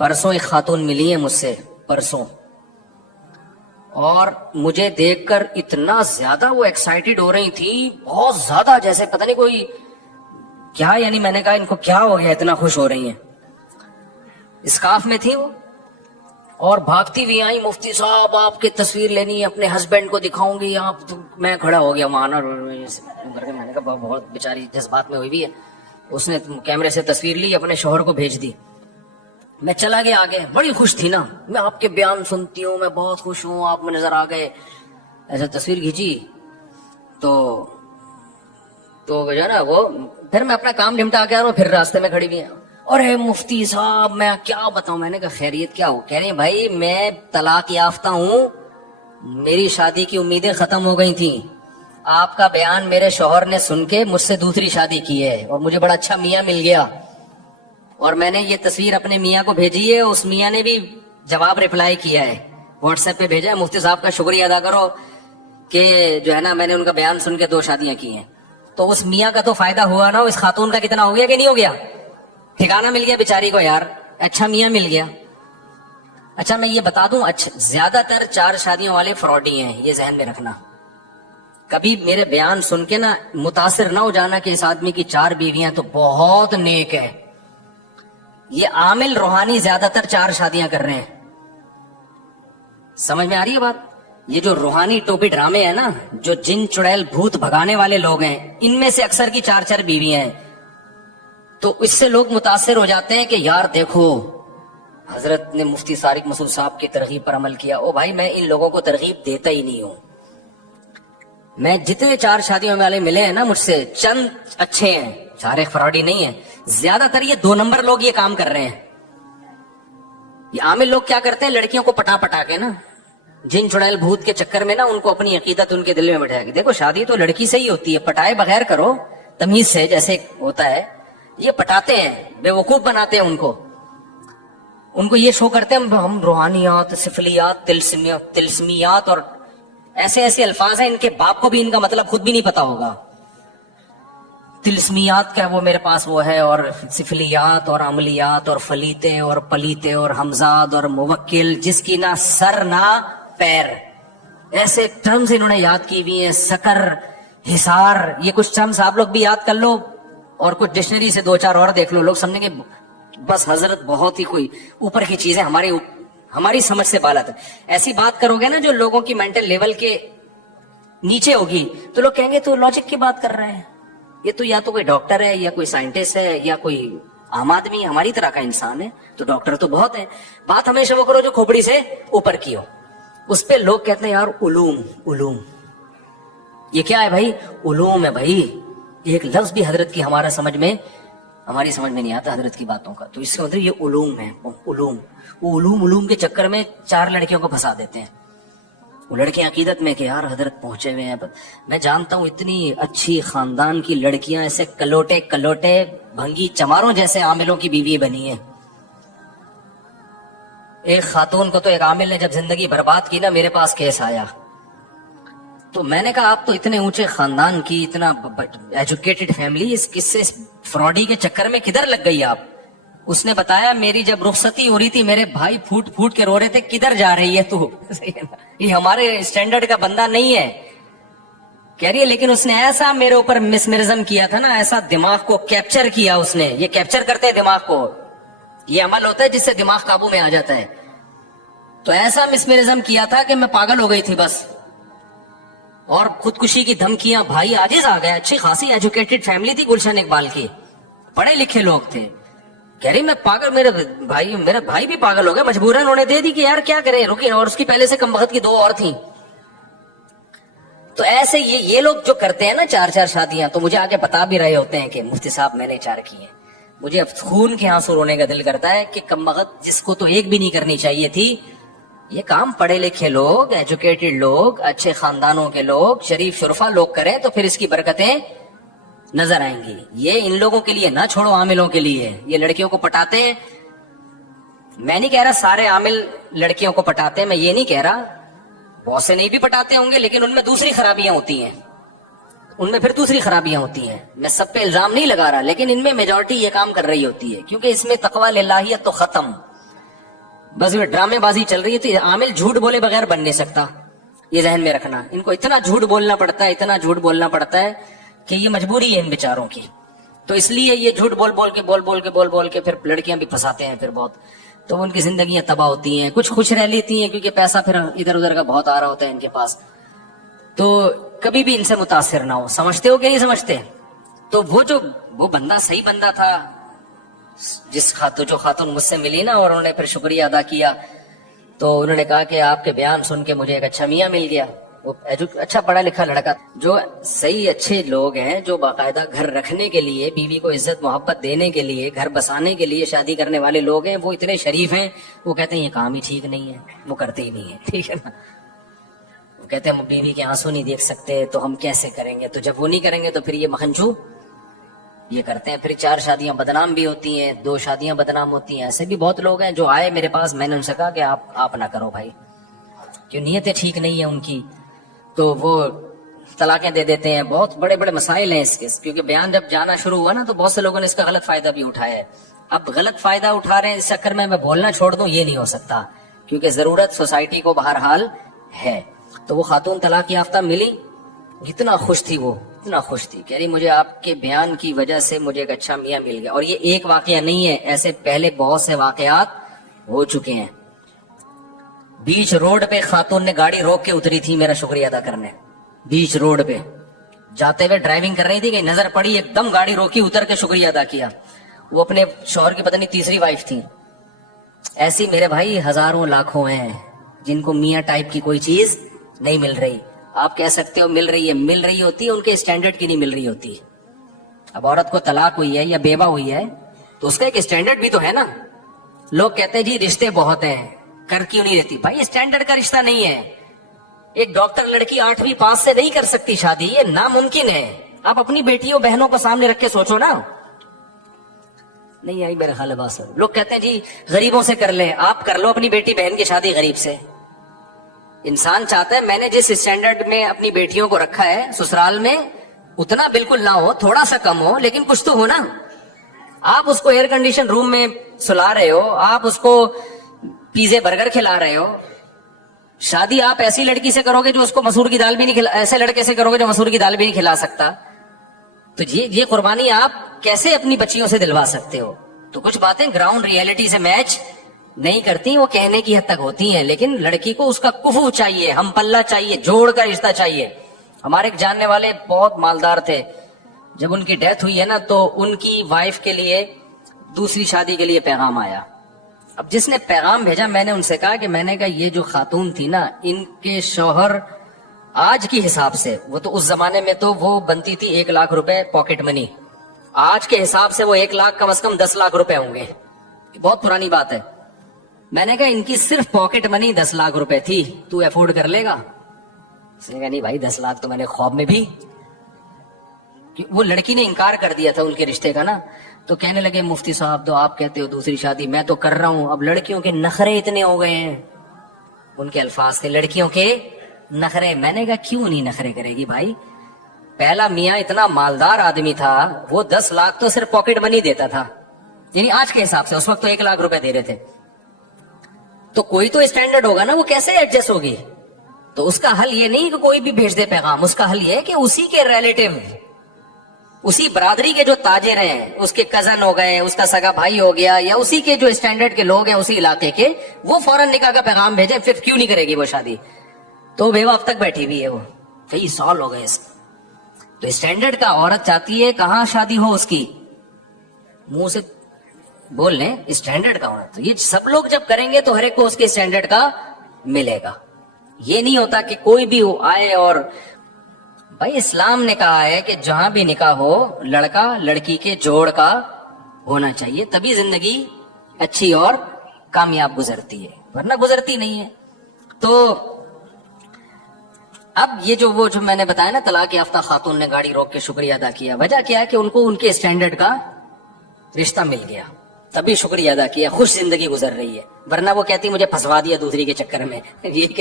परसों एक खातून मिली है मुझसे, परसों, और मुझे देखकर इतना ज्यादा वो एक्साइटेड हो रही थी, बहुत ज्यादा, जैसे पता नहीं कोई क्या, यानी मैंने कहा इनको क्या हो गया इतना खुश हो रही हैं। स्कार्फ में थी वो और भागती हुई आई, मुफ्ती साहब आपकी तस्वीर लेनी है, अपने हस्बैंड को दिखाऊंगी आप तो। मैं खड़ा हो गया वहां ना करके, मैंने कहा बहुत बेचारी जज्बात में हुई भी है। उसने कैमरे से तस्वीर ली, अपने शौहर को भेज दी। मैं चला गया आगे, बड़ी खुश थी ना, मैं आपके बयान सुनती हूँ, मैं बहुत खुश हूँ, आप में नजर आ गए, ऐसा तस्वीर खींची। तो जो है ना वो, फिर मैं अपना काम निपटा के आ रहा हूँ, फिर रास्ते में खड़ी हुई है, अरे मुफ्ती साहब मैं क्या बताऊं। मैंने कहा खैरियत क्या हो? कह रही भाई मैं तलाक याफ्ता हूँ, मेरी शादी की उम्मीदें खत्म हो गई थी, आपका बयान मेरे शौहर ने सुन के मुझसे दूसरी शादी की है और मुझे बड़ा अच्छा मियाँ मिल गया, और मैंने ये तस्वीर अपने मियाँ को भेजी है, उस मियाँ ने भी जवाब रिप्लाई किया है, व्हाट्सएप पे भेजा है, मुफ्ती साहब का शुक्रिया अदा करो कि जो है ना मैंने उनका बयान सुन के 2 शादियां की हैं। तो उस मियाँ का तो फायदा हुआ ना, इस खातून का कितना हो गया कि नहीं हो गया? ठिकाना मिल गया बेचारी को यार, अच्छा मियाँ मिल गया। अच्छा मैं ये बता दूं, अच्छा ज्यादातर 4 शादियों वाले फ्रॉडी हैं, ये जहन में रखना। कभी मेरे बयान सुन के ना मुतासिर ना हो जाना कि इस आदमी की 4 बीवियां तो बहुत नेक है। ये आमिल रूहानी ज्यादातर 4 शादियां कर रहे हैं। समझ में आ रही है बात? ये जो रूहानी टोपी ड्रामे है ना, जो जिन चुड़ैल भूत भगाने वाले लोग हैं, इनमें से अक्सर की 4-4 बीवियां हैं। तो इससे लोग मुतासिर हो जाते हैं कि यार देखो हजरत ने मुफ्ती सारिक मसूद साहब की तरगीब पर अमल किया। ओ भाई मैं इन लोगों को तरगीब देता ही नहीं हूं। मैं जितने 4 शादियों वाले मिले हैं ना मुझसे, चंद अच्छे हैं, सारे फ्रॉडी नहीं है, ज्यादातर ये 2 नंबर लोग ये काम कर रहे हैं। ये आमिल लोग क्या करते हैं, लड़कियों को पटा पटा के ना, जिन चुड़ैल भूत के चक्कर में ना उनको अपनी अकीदत उनके दिल में बैठा के, देखो शादी तो लड़की से ही होती है, पटाए बगैर करो तमीज से, जैसे होता है। ये पटाते हैं, बेवकूफ बनाते हैं उनको ये शो करते हैं हम रूहानियात, सिफलियात, तिल्स्मियात और ऐसे ऐसे अल्फाज हैं, इनके बाप को भी इनका मतलब खुद भी नहीं पता होगा। तिल्स्मियात का वो मेरे पास वो है, और सिफलियात और अमलियात और फलीते और पलीते और हमजाद और मुवक्किल, जिसकी ना सर ना पैर, ऐसे टर्म्स इन्होंने याद की हुई हैं। सकर, हिसार, ये कुछ टर्म्स आप लोग भी याद कर लो और कुछ डिक्शनरी से 2-4 और देख लो, लोग समझेंगे बस हजरत बहुत ही कोई ऊपर की चीजें हमारी समझ से बाला तक। ऐसी बात करोगे ना जो लोगों की मेंटल लेवल के नीचे होगी, तो लोग कहेंगे तो लॉजिक की बात कर रहे हैं, ये तो या तो कोई डॉक्टर है या कोई साइंटिस्ट है या कोई आम आदमी हमारी तरह का इंसान है। तो डॉक्टर तो बहुत है, बात हमेशा वो करो जो खोपड़ी से ऊपर की हो। उस पे लोग कहते हैं यार उलूम, ये क्या है भाई? उलूम है भाई। एक लफ्ज भी हजरत की हमारी समझ में नहीं आता हजरत की बातों का, तो इससे मतलब ये उलूम है। उलूम के चक्कर में 4 लड़कियों को फंसा देते हैं। वो लड़कियां अकीदत में कि यार हजरत पहुंचे हुए हैं। मैं जानता हूं इतनी अच्छी खानदान की लड़कियां ऐसे कलोटे भंगी चमारों जैसे आमिलों की बीवी बनी है। एक खातून को तो एक आमिल ने जब जिंदगी बर्बाद की ना, मेरे पास केस आया, तो मैंने कहा आप तो इतने ऊंचे खानदान की, इतना एजुकेटेड फैमिली, इस किससे फ्रॉडी के चक्कर में किधर लग गई आप? उसने बताया मेरी जब रुखसती हो रही थी, मेरे भाई फूट फूट के रो रहे थे, किधर जा रही है तू? ये हमारे स्टैंडर्ड का बंदा नहीं है, कह रही है। लेकिन उसने ऐसा मेरे ऊपर मिसमरिज्म किया था ना, ऐसा दिमाग को कैप्चर किया उसने। ये कैप्चर करते हैं दिमाग को, ये अमल होता है जिससे दिमाग काबू में आ जाता है। तो ऐसा मिसमरिज्म किया था कि मैं पागल हो गई थी बस, और खुदकुशी की धमकियां, भाई आजिज आ गया। अच्छी खासी एजुकेटेड फैमिली थी गुलशन इकबाल की, पढ़े लिखे लोग थे। कह रही मैं पागल, मेरा भाई भी पागल हो गया, मजबूरन उन्होंने दे दी कि यार क्या करें, रुकिए। और उसकी पहले से कम वक्त की 2 और थी। तो ऐसे ये लोग जो करते हैं ना 4-4 शादियां, तो मुझे आके बता भी रहे होते हैं कि मुफ्ती साहब मैंने 4 की हैं। मुझे अब खून के आंसू रोने का दिल करता है कि कम वक्त जिसको तो एक भी नहीं करनी चाहिए थी, ये काम पढ़े लिखे लोग, एजुकेटेड लोग, अच्छे खानदानों के लोग, शरीफ शुरफा लोग करें, तो फिर इसकी बरकतें नजर आएंगी। ये इन लोगों के लिए ना छोड़ो, आमिलों के लिए। ये लड़कियों को पटाते हैं, मैं नहीं कह रहा सारे आमिल लड़कियों को पटाते हैं, मैं ये नहीं कह रहा, बहुत से नहीं भी पटाते होंगे, लेकिन उनमें दूसरी खराबियां होती हैं, मैं सब पे इल्जाम नहीं लगा रहा, लेकिन इनमें मेजॉरिटी ये काम कर रही होती है, क्योंकि इसमें तकवा लिल्लाहियत तो खत्म। बस ये ड्रामे बाजी चल रही है, तो आमिल झूठ बोले बगैर बन नहीं सकता, ये ज़हन में रखना। इनको इतना झूठ बोलना पड़ता है, इतना झूठ बोलना पड़ता है कि ये मजबूरी है इन बेचारों की। तो इसलिए ये झूठ बोल बोल के फिर लड़कियां भी फंसाते हैं फिर बहुत, तो उनकी जिंदगियां तबाह होती हैं। कुछ खुश रह लेती हैं क्योंकि पैसा फिर इधर उधर का बहुत आ रहा होता है इनके पास। तो कभी भी इनसे मुतासिर ना हो। समझते हो कि नहीं समझते? तो वो बंदा सही बंदा था, जो खातून मुझसे मिली ना, और उन्होंने फिर शुक्रिया अदा किया, तो उन्होंने कहा कि आपके बयान सुन के मुझे एक अच्छा मियाँ मिल गया। वो अच्छा पढ़ा लिखा लड़का। जो सही अच्छे लोग हैं, जो बाकायदा घर रखने के लिए, बीवी को इज्जत मोहब्बत देने के लिए, घर बसाने के लिए शादी करने वाले लोग हैं, वो इतने शरीफ हैं, वो कहते हैं ये काम ही ठीक नहीं है, वो करते ही नहीं है। ठीक है ना? वो कहते हैं हम बीवी के आंसू नहीं देख सकते, तो हम कैसे करेंगे? तो जब वो नहीं करेंगे तो फिर ये मखनचू ये करते हैं। फिर 4 शादियां बदनाम भी होती हैं, 2 शादियां बदनाम होती हैं। ऐसे भी बहुत लोग हैं जो आए मेरे पास, मैंने उनसे कहा कि आप ना करो भाई, क्यों नीयतें ठीक नहीं है उनकी, तो वो तलाकें दे देते हैं। बहुत बड़े बड़े मसाइल हैं इसके, क्योंकि बयान जब जाना शुरू हुआ ना, तो बहुत से लोगों ने इसका गलत फायदा भी उठाया है। अब गलत फायदा उठा रहे हैं, इस चक्कर में मैं बोलना छोड़ दूं ये नहीं हो सकता, क्योंकि जरूरत सोसाइटी को बहरहाल है। तो वो खातून तलाक याफ्ता मिली, इतना खुश थी, वो इतना खुश थी, कह रही मुझे आपके बयान की वजह से मुझे एक अच्छा मियाँ मिल गया। और ये एक वाकया नहीं है, ऐसे पहले बहुत से वाकयात हो चुके हैं। बीच रोड पे खातून ने गाड़ी रोक के उतरी थी मेरा शुक्रिया अदा करने। बीच रोड पे जाते हुए ड्राइविंग कर रही थी कि नजर पड़ी, एकदम गाड़ी रोकी, उतर के शुक्रिया अदा किया। वो अपने शौहर की पता नहीं तीसरी वाइफ थी। ऐसी मेरे भाई हजारों लाखों हैं जिनको मियाँ टाइप की कोई चीज नहीं मिल रही। आप कह सकते हो मिल रही होती है, उनके स्टैंडर्ड की नहीं मिल रही होती। अब औरत को तलाक हुई है या बेवा हुई है तो उसका एक स्टैंडर्ड भी तो है ना। लोग कहते हैं जी रिश्ते बहुत हैं, कर क्यों नहीं रहती? भाई स्टैंडर्ड का रिश्ता नहीं है। एक डॉक्टर लड़की 8वीं पास से नहीं कर सकती शादी, ये नामुमकिन है। आप अपनी बेटियों बहनों को सामने रख के सोचो ना। नहीं आई मेरा ख्याल बात। लोग कहते हैं जी गरीबों से कर ले, आप कर लो अपनी बेटी बहन की शादी गरीब से। इंसान चाहता है मैंने जिस स्टैंडर्ड में अपनी बेटियों को रखा है ससुराल में, उतना बिल्कुल ना हो, थोड़ा सा कम हो, लेकिन कुछ तो हो ना। आप उसको एयर कंडीशन रूम में सुला रहे हो, आप उसको पिज़्ज़ा बर्गर खिला रहे हो। शादी आप ऐसी लड़की से करोगे जो उसको मसूर की दाल भी नहीं खिला, ऐसे लड़के से करोगे जो मसूर की दाल भी नहीं खिला सकता। तो ये कुर्बानी आप कैसे अपनी बच्चियों से दिलवा सकते हो? तो कुछ बातें ग्राउंड रियलिटी से मैच नहीं करती, वो कहने की हद तक होती हैं। लेकिन लड़की को उसका कुफू चाहिए, हम पल्ला चाहिए, जोड़ का रिश्ता चाहिए। हमारे एक जानने वाले बहुत मालदार थे, जब उनकी डेथ हुई है ना, तो उनकी वाइफ के लिए दूसरी शादी के लिए पैगाम आया। अब जिसने पैगाम भेजा, मैंने उनसे कहा कि मैंने कहा ये जो खातून थी ना, इनके शौहर आज की हिसाब से, वो तो उस जमाने में तो वो बनती थी 1 लाख रुपए पॉकेट मनी, आज के हिसाब से वो 1 लाख कम से कम 10 लाख रुपए होंगे। बहुत पुरानी बात है। मैंने कहा इनकी सिर्फ पॉकेट मनी 10 लाख रुपए थी, तू अफोर्ड कर लेगा? उसने कहा नहीं भाई 10 लाख तो मैंने ख्वाब में भी। वो लड़की ने इनकार कर दिया था उनके रिश्ते का ना, तो कहने लगे मुफ्ती साहब तो आप कहते हो दूसरी शादी, मैं तो कर रहा हूं। अब लड़कियों के नखरे इतने हो गए हैं, उनके अल्फाज थे लड़कियों के नखरे। मैंने कहा क्यों नहीं नखरे करेगी भाई? पहला मियाँ इतना मालदार आदमी था, वो 10 लाख तो सिर्फ पॉकेट मनी देता था, यानी आज के हिसाब से उस वक्त तो 1 लाख रुपए दे रहे थे। तो कोई तो स्टैंडर्ड होगा ना, वो कैसे एडजस्ट होगी? तो उसका हल ये नहीं कि कोई भी भेज दे पैगाम, उसका हल ये है कि उसी के रिलेटिव, उसी बरादरी के जो ताजिर हैं, उसके कजन हो गए, उसका सगा भाई हो गया, या उसी के जो स्टैंडर्ड के लोग हैं उसी इलाके के, वो फौरन निकाह का पैगाम भेजे। फिर क्यों नहीं करेगी वो शादी? तो बेवा अब तक बैठी हुई है, वो कई साल हो गए इसको। तो स्टैंडर्ड का औरत चाहती है कहां शादी हो उसकी, मुंह से बोल लें स्टैंडर्ड का होना। तो ये सब लोग जब करेंगे तो हर एक को उसके स्टैंडर्ड का मिलेगा। ये नहीं होता कि कोई भी आए और भाई इस्लाम ने कहा है कि जहां भी निकाह हो लड़का लड़की के जोड़ का होना चाहिए, तभी जिंदगी अच्छी और कामयाब गुजरती है, वरना गुजरती नहीं है। तो अब ये जो मैंने बताया ना, तलाक याफ्ता खातून ने गाड़ी रोक के शुक्रिया अदा किया। वजह क्या है कि उनको उनके स्टैंडर्ड का रिश्ता मिल गया, तभी शुक्रिया अदा किया, खुश जिंदगी गुजर रही है। वरना वो कहती मुझे फंसवा दिया दूसरी के चक्कर में, ये